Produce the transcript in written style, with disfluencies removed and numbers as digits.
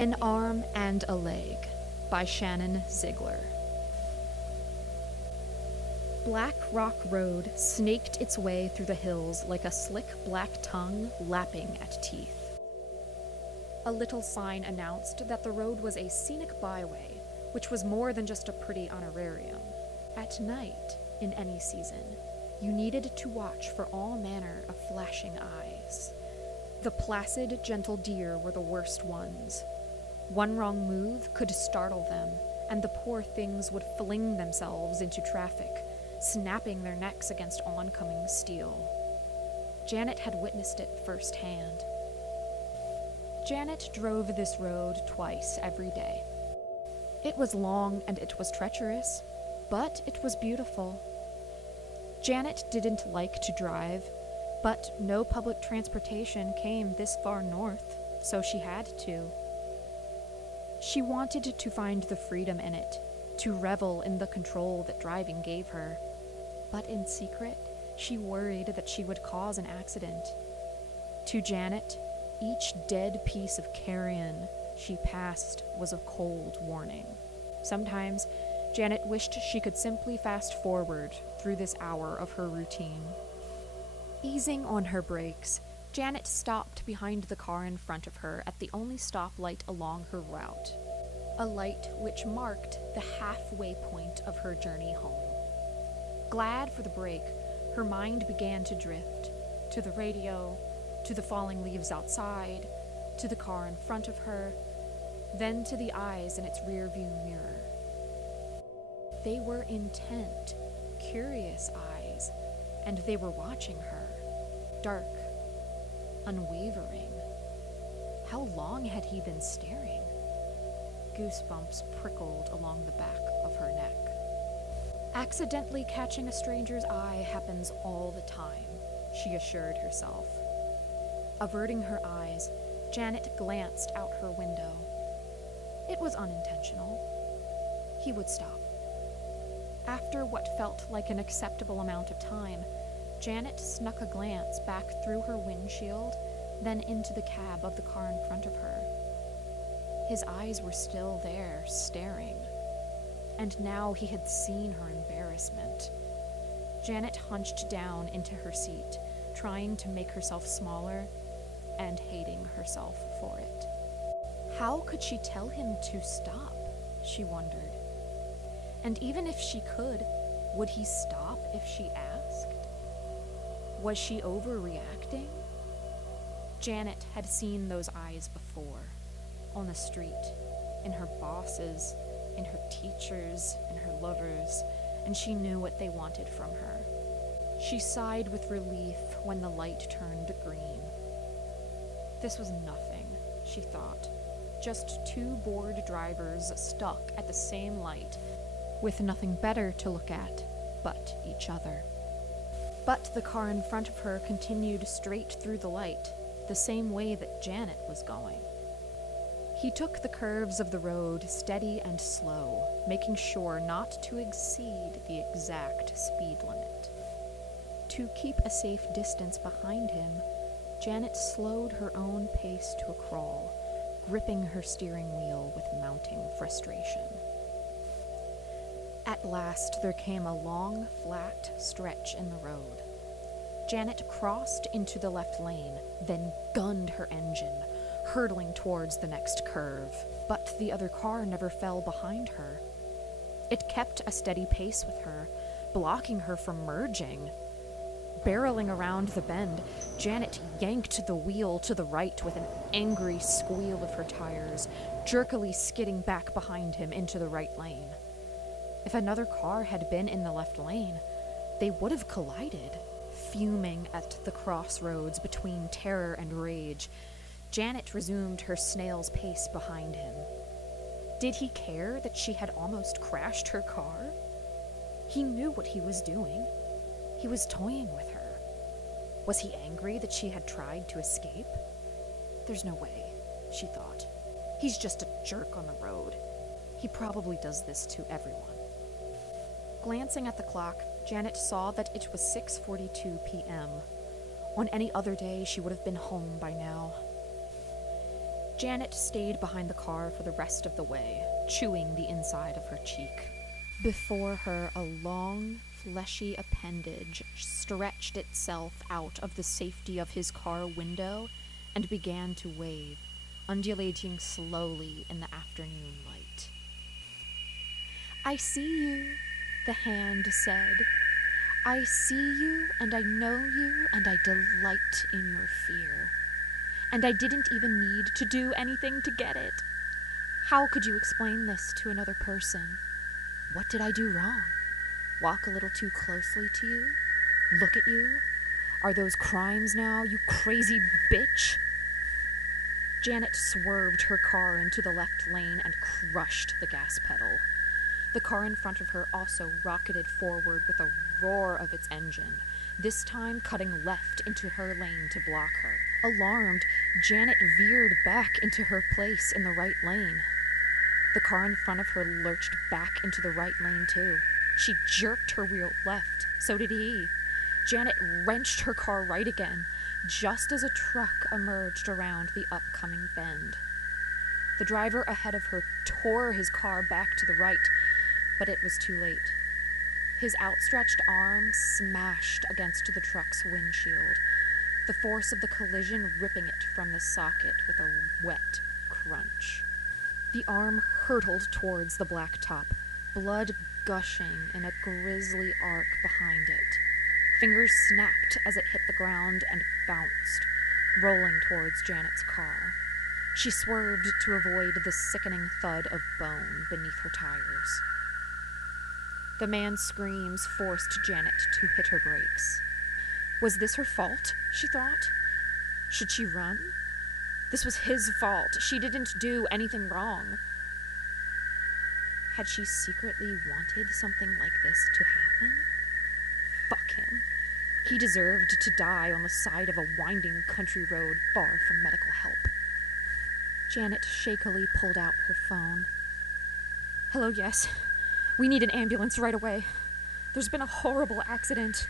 An Arm and a Leg by Shannon Ziegler. Black Rock Road snaked its way through the hills like a slick black tongue lapping at teeth. A little sign announced that the road was a scenic byway, which was more than just a pretty honorarium. At night, in any season, you needed to watch for all manner of flashing eyes. The placid, gentle deer were the worst ones. One wrong move could startle them, and the poor things would fling themselves into traffic, snapping their necks against oncoming steel. Janet had witnessed it firsthand. Janet drove this road twice every day. It was long and it was treacherous, but it was beautiful. Janet didn't like to drive, but no public transportation came this far north, so she had to. She wanted to find the freedom in it, to revel in the control that driving gave her. But in secret, she worried that she would cause an accident. To Janet, each dead piece of carrion she passed was a cold warning. Sometimes, Janet wished she could simply fast forward through this hour of her routine. Easing on her brakes, Janet stopped behind the car in front of her at the only stoplight along her route, a light which marked the halfway point of her journey home. Glad for the break, her mind began to drift, to the radio, to the falling leaves outside, to the car in front of her, then to the eyes in its rearview mirror. They were intent, curious eyes, and they were watching her, dark, unwavering. How long had he been staring? Goosebumps prickled along the back of her neck. Accidentally catching a stranger's eye happens all the time, she assured herself. Averting her eyes, Janet glanced out her window. It was unintentional. He would stop. After what felt like an acceptable amount of time, Janet snuck a glance back through her windshield, then into the cab of the car in front of her. His eyes were still there, staring. And now he had seen her embarrassment. Janet hunched down into her seat, trying to make herself smaller, and hating herself for it. How could she tell him to stop, she wondered. And even if she could, would he stop if she asked? Was she overreacting? Janet had seen those eyes before, on the street, in her bosses, in her teachers, in her lovers, and she knew what they wanted from her. She sighed with relief when the light turned green. This was nothing, she thought. Just two bored drivers stuck at the same light, with nothing better to look at but each other. But the car in front of her continued straight through the light, the same way that Janet was going. He took the curves of the road steady and slow, making sure not to exceed the exact speed limit. To keep a safe distance behind him, Janet slowed her own pace to a crawl, gripping her steering wheel with mounting frustration. At last, there came a long, flat stretch in the road. Janet crossed into the left lane, then gunned her engine, hurtling towards the next curve. But the other car never fell behind her. It kept a steady pace with her, blocking her from merging. Barreling around the bend, Janet yanked the wheel to the right with an angry squeal of her tires, jerkily skidding back behind him into the right lane. If another car had been in the left lane, they would have collided. Fuming at the crossroads between terror and rage, Janet resumed her snail's pace behind him. Did he care that she had almost crashed her car? He knew what he was doing. He was toying with her. Was he angry that she had tried to escape? There's no way, she thought. He's just a jerk on the road. He probably does this to everyone. Glancing at the clock, Janet saw that it was 6:42 p.m. On any other day, she would have been home by now. Janet stayed behind the car for the rest of the way, chewing the inside of her cheek. Before her, a long, fleshy appendage stretched itself out of the safety of his car window and began to wave, undulating slowly in the afternoon light. "I see you," the hand said. "I see you, and I know you, and I delight in your fear. And I didn't even need to do anything to get it. How could you explain this to another person? What did I do wrong? Walk a little too closely to you? Look at you? Are those crimes now, you crazy bitch?" Janet swerved her car into the left lane and crushed the gas pedal. The car in front of her also rocketed forward with a roar of its engine, this time cutting left into her lane to block her. Alarmed, Janet veered back into her place in the right lane. The car in front of her lurched back into the right lane too. She jerked her wheel left. So did he. Janet wrenched her car right again, just as a truck emerged around the upcoming bend. The driver ahead of her tore his car back to the right, but it was too late. His outstretched arm smashed against the truck's windshield, the force of the collision ripping it from the socket with a wet crunch. The arm hurtled towards the blacktop, blood gushing in a grisly arc behind it. Fingers snapped as it hit the ground and bounced, rolling towards Janet's car. She swerved to avoid the sickening thud of bone beneath her tires. The man's screams forced Janet to hit her brakes. Was this her fault, she thought? Should she run? This was his fault. She didn't do anything wrong. Had she secretly wanted something like this to happen? Fuck him. He deserved to die on the side of a winding country road far from medical help. Janet shakily pulled out her phone. "Hello, yes. We need an ambulance right away. There's been a horrible accident."